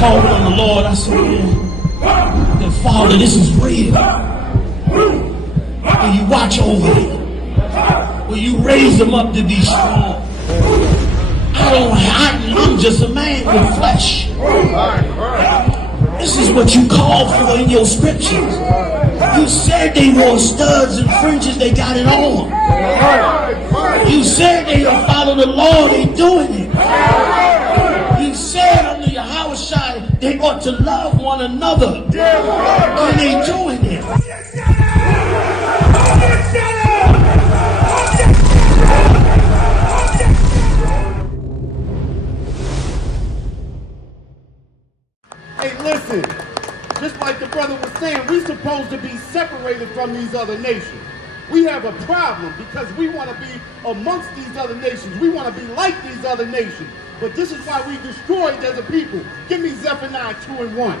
called on the Lord. I said, man, Father, this is real. Will you watch over them? Will you raise them up to be strong? I'm just a man with flesh. This is what you called for in your scriptures. You said they wore studs and fringes, they got it on. You said they don't follow the law, they doing it. You said under Yahanna they ought to love one another, and they doing it. Hey, listen, just like the brother was saying, we're supposed to be separated from these other nations. We have a problem because we want to be amongst these other nations. We want to be like these other nations. But this is why we destroyed as a people. Give me Zephaniah 2:1.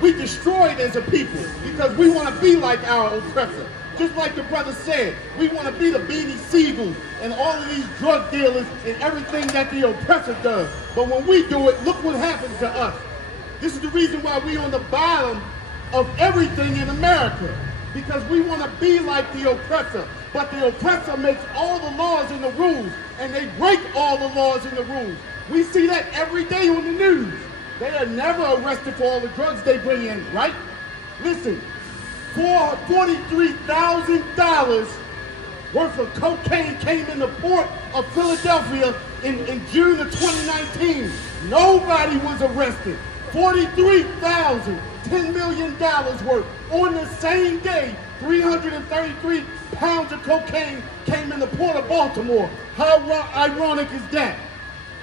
We destroyed as a people because we want to be like our oppressor. Just like the brother said, we want to be the Beanie Siegels and all of these drug dealers and everything that the oppressor does. But when we do it, look what happens to us. This is the reason why we on the bottom of everything in America, because we want to be like the oppressor. But the oppressor makes all the laws and the rules, and they break all the laws and the rules. We see that every day on the news. They are never arrested for all the drugs they bring in, right? Listen, $43,000 worth of cocaine came in the port of Philadelphia in June of 2019. Nobody was arrested. 43,000, $10 million worth. On the same day, 333 pounds of cocaine came in the port of Baltimore. How ironic is that?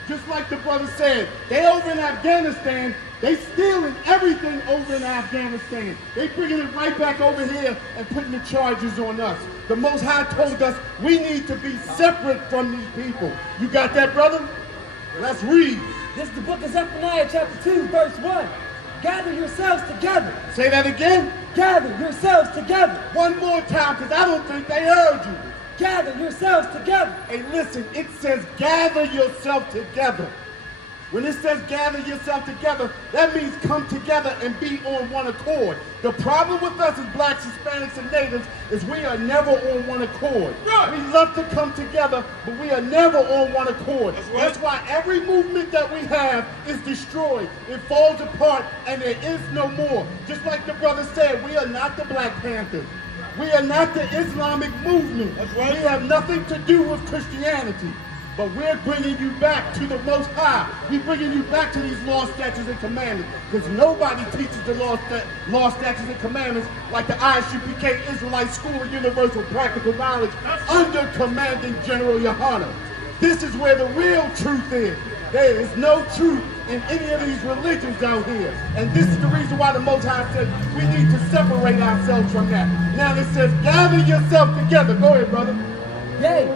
Just like the brother said, they over in Afghanistan, they stealing everything over in Afghanistan. They bringing it right back over here and putting the charges on us. The Most High told us we need to be separate from these people. You got that, brother? Let's read. This is the book of Zephaniah, chapter 2, verse 1. Gather yourselves together. Say that again. Gather yourselves together. One more time, because I don't think they heard you. Gather yourselves together. Hey, listen, it says gather yourself together. When it says gather yourself together, that means come together and be on one accord. The problem with us as blacks, Hispanics, and natives is we are never on one accord. Right. We love to come together, but we are never on one accord. That's why every movement that we have is destroyed. It falls apart, and there is no more. Just like the brother said, we are not the Black Panthers. We are not the Islamic movement. Right. We have nothing to do with Christianity. But we're bringing you back to the Most High. We're bringing you back to these laws, statutes, and commandments. Because nobody teaches the law, statutes, and commandments like the I.S.U.P.K. Israelite School of Universal Practical Knowledge under Commanding General Yahanna. This is where the real truth is. There is no truth in any of these religions out here. And this is the reason why the Most High said we need to separate ourselves from that. Now it says, gather yourself together. Go ahead, brother. Yea,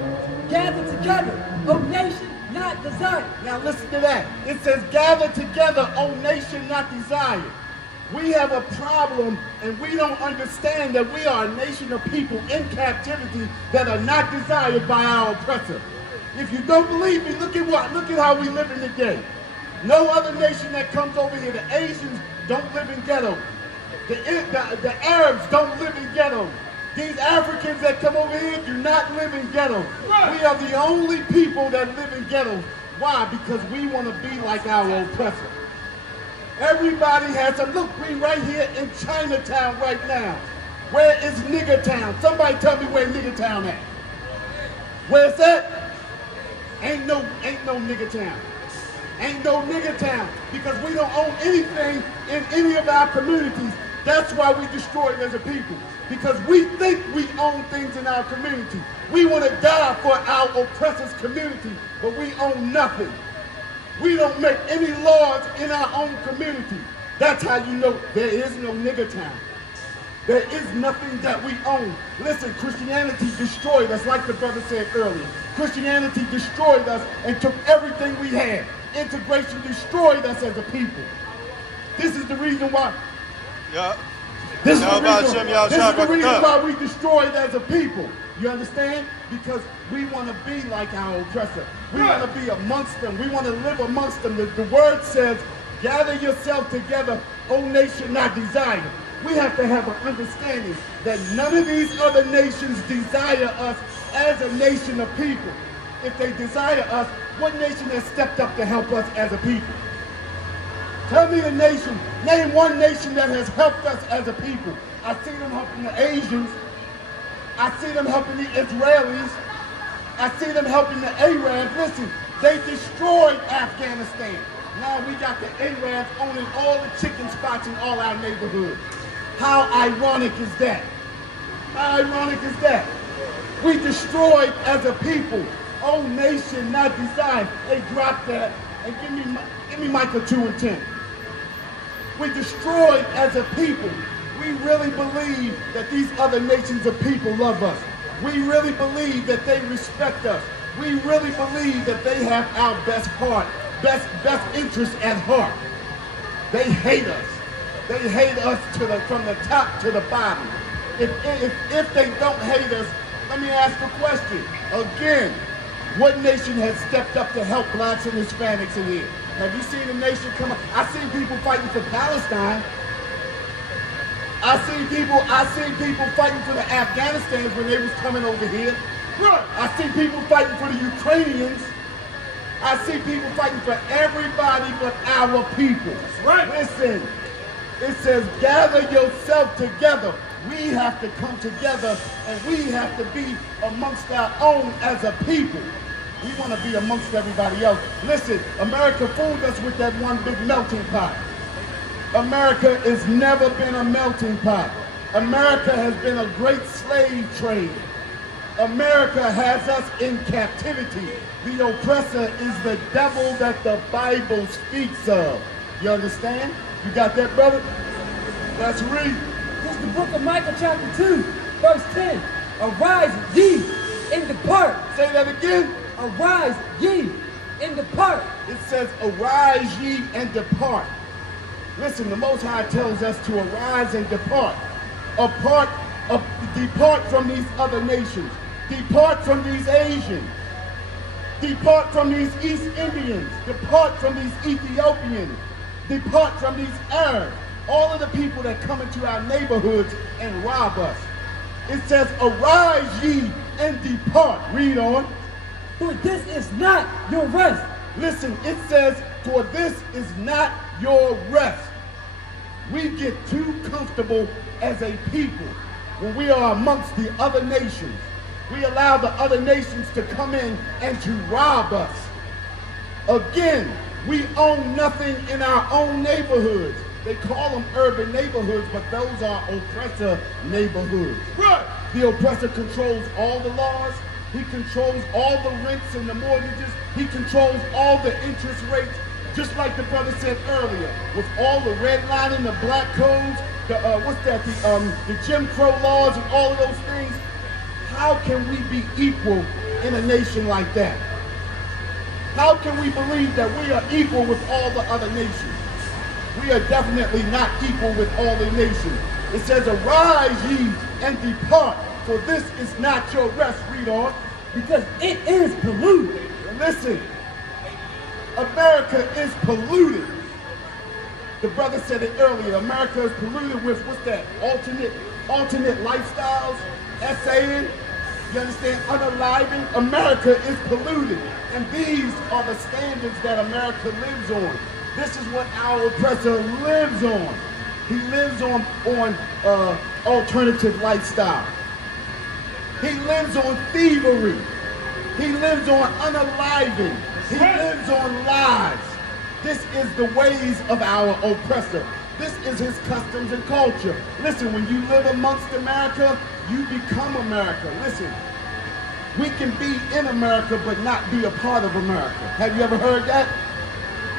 gather together, O nation not desired. Now listen to that. It says, gather together, O nation not desired. We have a problem, and we don't understand that we are a nation of people in captivity that are not desired by our oppressor. If you don't believe me, look at how we live in today. No other nation that comes over here, the Asians don't live in ghettos. The Arabs don't live in ghettos. These Africans that come over here do not live in ghettos. We are the only people that live in ghettos. Why? Because we want to be like our oppressor. Everybody has a look. We right here in Chinatown right now. Where is Nigger Town? Somebody tell me where Nigger Town at. Where's that? Ain't no Nigger Town. Ain't no Nigger Town, because we don't own anything in any of our communities. That's why we destroyed as a people, because we think we own things in our community. We want to die for our oppressor's community, but we own nothing. We don't make any laws in our own community. That's how you know there is no Nigger Town. There is nothing that we own. Listen, Christianity destroyed us, like the brother said earlier. Christianity destroyed us and took everything we had. Integration destroyed us as a people. This is the reason why. Yeah. This is the reason why we destroyed as a people. You understand? Because we want to be like our oppressor. We want to be amongst them. We want to live amongst them. The word says, gather yourself together, O nation not desired. We have to have an understanding that none of these other nations desire us as a nation of people. If they desire us, what nation has stepped up to help us as a people? Tell me the nation, name one nation that has helped us as a people. I see them helping the Asians. I see them helping the Israelis. I see them helping the Arabs. Listen, they destroyed Afghanistan. Now we got the Arabs owning all the chicken spots in all our neighborhoods. How ironic is that? How ironic is that? We destroyed as a people. Oh, nation not designed. Hey, drop that and give me Micah 2:10. We destroyed as a people. We really believe that these other nations of people love us. We really believe that they respect us. We really believe that they have our best interest at heart. They hate us. They hate us from the top to the bottom. If they don't hate us, let me ask a question. Again, what nation has stepped up to help blacks and Hispanics in here? Have you seen a nation come up? I've seen people fighting for Palestine. I've seen people fighting for the Afghanistans when they was coming over here. Right. I see people fighting for the Ukrainians. I see people fighting for everybody but our people. That's right. Listen, it says gather yourself together. We have to come together and we have to be amongst our own as a people. We want to be amongst everybody else. Listen, America fooled us with that one big melting pot. America has never been a melting pot. America has been a great slave trade. America has us in captivity. The oppressor is the devil that the Bible speaks of. You understand? You got that, brother? Let's read. This is the book of Micah chapter 2, verse 10. Arise ye and depart. Say that again. Arise ye and depart. It says arise ye and depart. Listen, the Most High tells us to arise and depart. Depart from these other nations. Depart from these Asians. Depart from these East Indians. Depart from these Ethiopians. Depart from these Arabs. All of the people that come into our neighborhoods and rob us. It says, arise ye and depart. Read on. For this is not your rest. Listen, it says, for this is not your rest. We get too comfortable as a people when we are amongst the other nations. We allow the other nations to come in and to rob us. Again, we own nothing in our own neighborhoods. They call them urban neighborhoods, but those are oppressor neighborhoods. Right. The oppressor controls all the laws. He controls all the rents and the mortgages. He controls all the interest rates. Just like the brother said earlier, with all the redlining, the black codes, the Jim Crow laws and all of those things, how can we be equal in a nation like that? How can we believe that we are equal with all the other nations? We are definitely not equal with all the nations. It says, arise ye and depart, for this is not your rest. Read on. Because it is polluted. Listen. America is polluted. The brother said it earlier. America is polluted with, what's that? Alternate lifestyles, essaying, you understand, unaliving. America is polluted. And these are the standards that America lives on. This is what our oppressor lives on. He lives on alternative lifestyle. He lives on thievery. He lives on unaliving. He lives on lies. This is the ways of our oppressor. This is his customs and culture. Listen, when you live amongst America, you become America. Listen, we can be in America but not be a part of America. Have you ever heard that?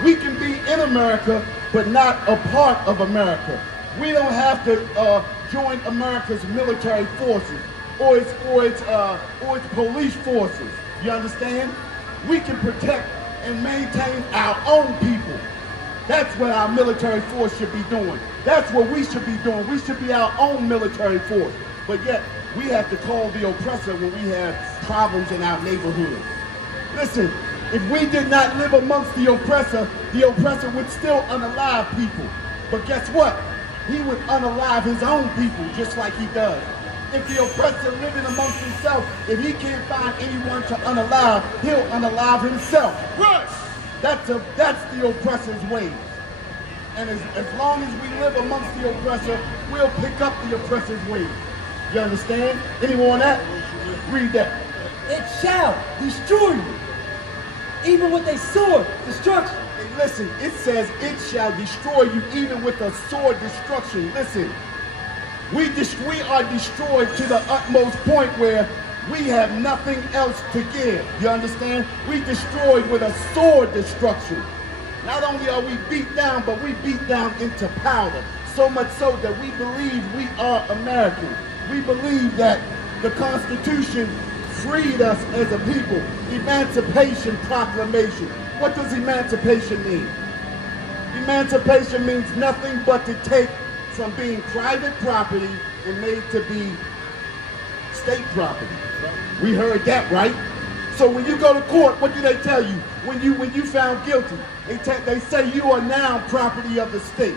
We can be in America but not a part of America. We don't have to join America's military forces or its police forces. You understand? We can protect and maintain our own people. That's what our military force should be doing. That's what we should be doing. We should be our own military force. But yet, we have to call the oppressor when we have problems in our neighborhood. Listen, If we did not live amongst the oppressor would still unalive people. But guess what? He would unalive his own people just like he does. If the oppressor living amongst himself, if he can't find anyone to unalive, he'll unalive himself. Right. That's the oppressor's ways. And as long as we live amongst the oppressor, we'll pick up the oppressor's ways. You understand? Anyone on that? Read that. It shall destroy you, even with a sword, destruction. Hey, listen, it says it shall destroy you even with a sword destruction. Listen, we are destroyed to the utmost point where we have nothing else to give. You understand? We destroyed with a sword destruction. Not only are we beat down, but we beat down into powder. So much so that we believe we are American. We believe that the Constitution freed us as a people. Emancipation Proclamation. What does emancipation mean? Emancipation means nothing but to take from being private property and made to be state property. We heard that, right? So when you go to court, what do they tell you? When you found guilty, they say you are now property of the state.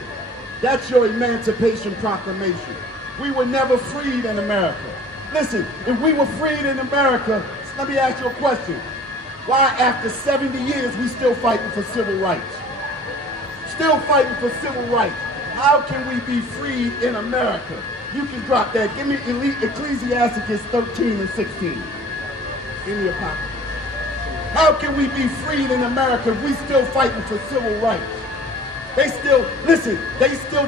That's your Emancipation Proclamation. We were never freed in America. Listen, if we were freed in America, let me ask you a question. Why after 70 years we still fighting for civil rights? Still fighting for civil rights. How can we be freed in America? You can drop that. Give me Ecclesiastes 13 and 16. Give me a copy. How can we be freed in America if we still fighting for civil rights? They still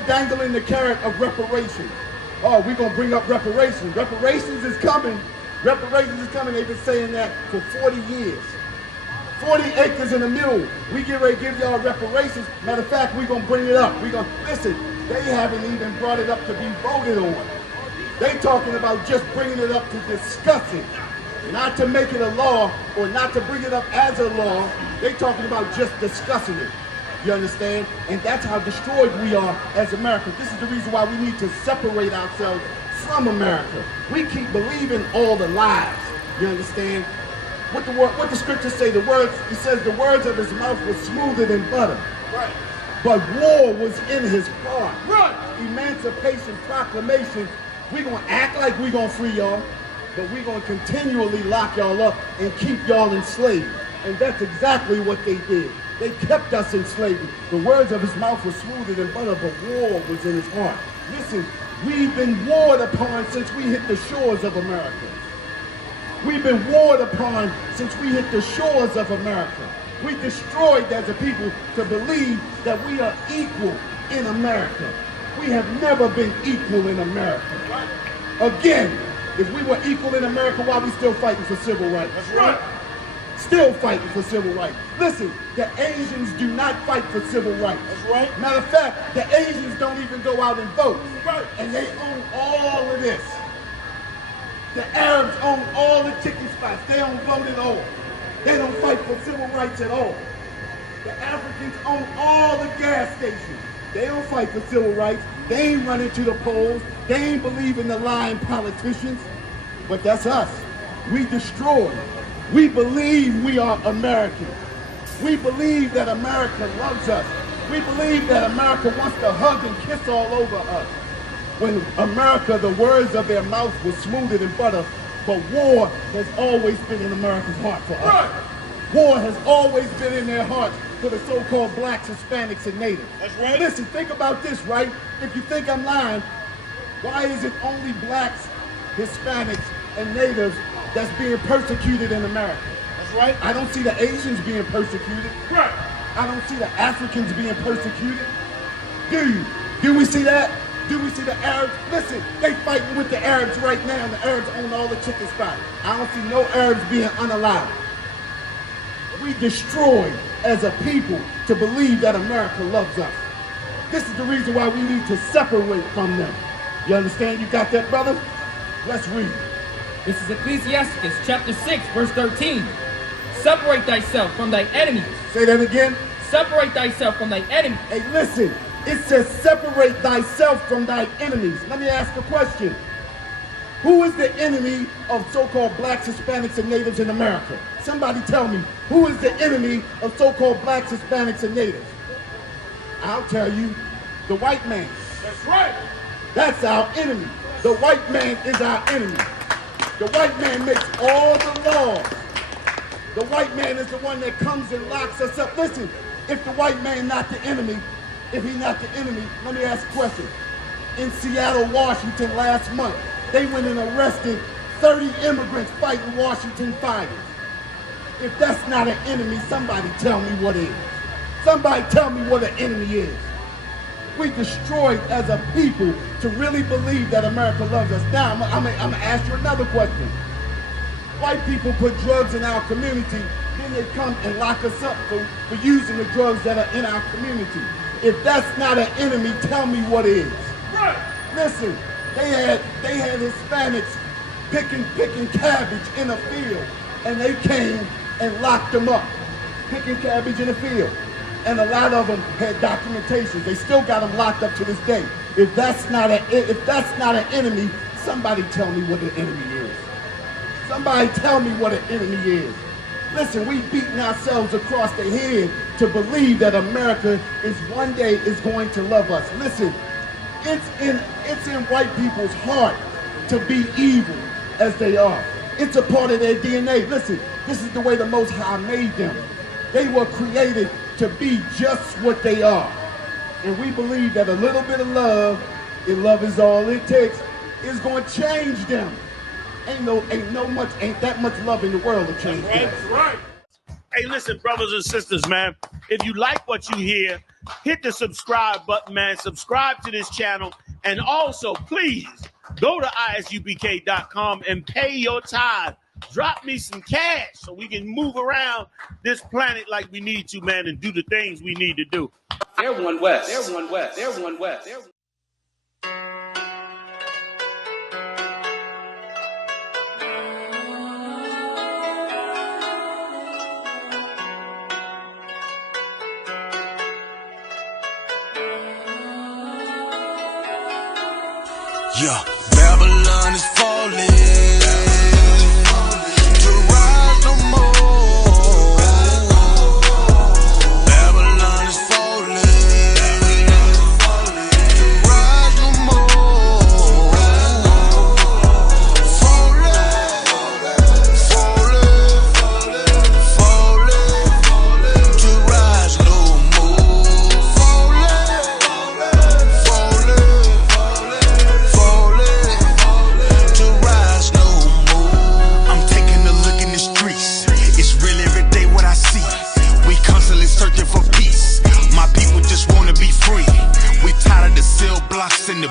dangling the carrot of reparations. Oh, we're going to bring up reparations. Reparations is coming. Reparations is coming. They've been saying that for 40 years. 40 acres in the middle. We get ready to give y'all reparations. Matter of fact, we're going to bring it up. Listen, they haven't even brought it up to be voted on. They talking about just bringing it up to discuss it. Not to make it a law or not to bring it up as a law. They talking about just discussing it. You understand? And that's how destroyed we are as Americans. This is the reason why we need to separate ourselves from America. We keep believing all the lies. You understand? What the scriptures say, it says the words of his mouth were smoother than butter. Right. But war was in his heart. Right. Emancipation Proclamation, we're going to act like we're going to free y'all, but we're going to continually lock y'all up and keep y'all enslaved. And that's exactly what they did. They kept us in slavery. The words of his mouth were smoother than butter, but war was in his heart. Listen, we've been warred upon since we hit the shores of America. We've been warred upon since we hit the shores of America. We destroyed as a people to believe that we are equal in America. We have never been equal in America. Again, if we were equal in America, why are we still fighting for civil rights? That's right. Still fighting for civil rights. Listen, the Asians do not fight for civil rights. That's right. Matter of fact, the Asians don't even go out and vote. Right. And they own all of this. The Arabs own all the chicken spots. They don't vote at all. They don't fight for civil rights at all. The Africans own all the gas stations. They don't fight for civil rights. They ain't running to the polls. They ain't believing the lying politicians. But that's us. We destroy. We believe we are American. We believe that America loves us. We believe that America wants to hug and kiss all over us. When America, the words of their mouth were smoother than butter, but war has always been in America's heart for us. Right. War has always been in their hearts for the so-called blacks, Hispanics, and natives. That's right. Listen, think about this, right? If you think I'm lying, why is it only blacks, Hispanics, and natives that's being persecuted in America? That's right. I don't see the Asians being persecuted. Right. I don't see the Africans being persecuted. Do you? Do we see that? Do we see the Arabs? Listen, they fighting with the Arabs right now, and the Arabs own all the chicken spots. I don't see no Arabs being unalive. We destroyed as a people to believe that America loves us. This is the reason why we need to separate from them. You understand? You got that, brother? Let's read. This is Ecclesiastes chapter 6, verse 13. Separate thyself from thy enemies. Say that again. Separate thyself from thy enemies. Hey, listen. It says separate thyself from thy enemies. Let me ask a question. Who is the enemy of so-called blacks, Hispanics, and natives in America? Somebody tell me, who is the enemy of so-called blacks, Hispanics, and natives? I'll tell you, the white man. That's right. That's our enemy. The white man is our enemy. The white man makes all the laws. The white man is the one that comes and locks us up. Listen, if the white man not the enemy, if he's not the enemy, let me ask a question. In Seattle, Washington last month, they went and arrested 30 immigrants fighting Washington fires. If that's not an enemy, somebody tell me what is. Somebody tell me what an enemy is. We destroyed as a people to really believe that America loves us. Now, I'm gonna ask you another question. White people put drugs in our community, then they come and lock us up for using the drugs that are in our community. If that's not an enemy, tell me what is. Right. Listen, they had Hispanics picking cabbage in a field, and they came and locked them up, picking cabbage in a field. And a lot of them had documentation. They still got them locked up to this day. If that's not an enemy, somebody tell me what an enemy is. Somebody tell me what an enemy is. Listen, we've beaten ourselves across the head to believe that America is one day is going to love us. Listen, it's in white people's heart to be evil as they are. It's a part of their DNA. Listen, this is the way the Most High made them. They were created to be just what they are. And we believe that a little bit of love, and love is all it takes, is going to change them. Ain't that much love in the world to change them. That's right. Hey, listen, brothers and sisters, man. If you like what you hear, hit the subscribe button, man. Subscribe to this channel. And also, please, go to ISUPK.com and pay your tithe. Drop me some cash so we can move around this planet like we need to, man, and do the things we need to do. They're one west. They're one west. They're one west. They're Yeah, Babylon is falling. To rise no more. Babylon is falling. To rise no more. Falling. To rise no more. To rise no more. I'm taking a look in the streets. It's real every day what I see. We constantly searching for peace. My people just wanna be free. We tired of the cell blocks and the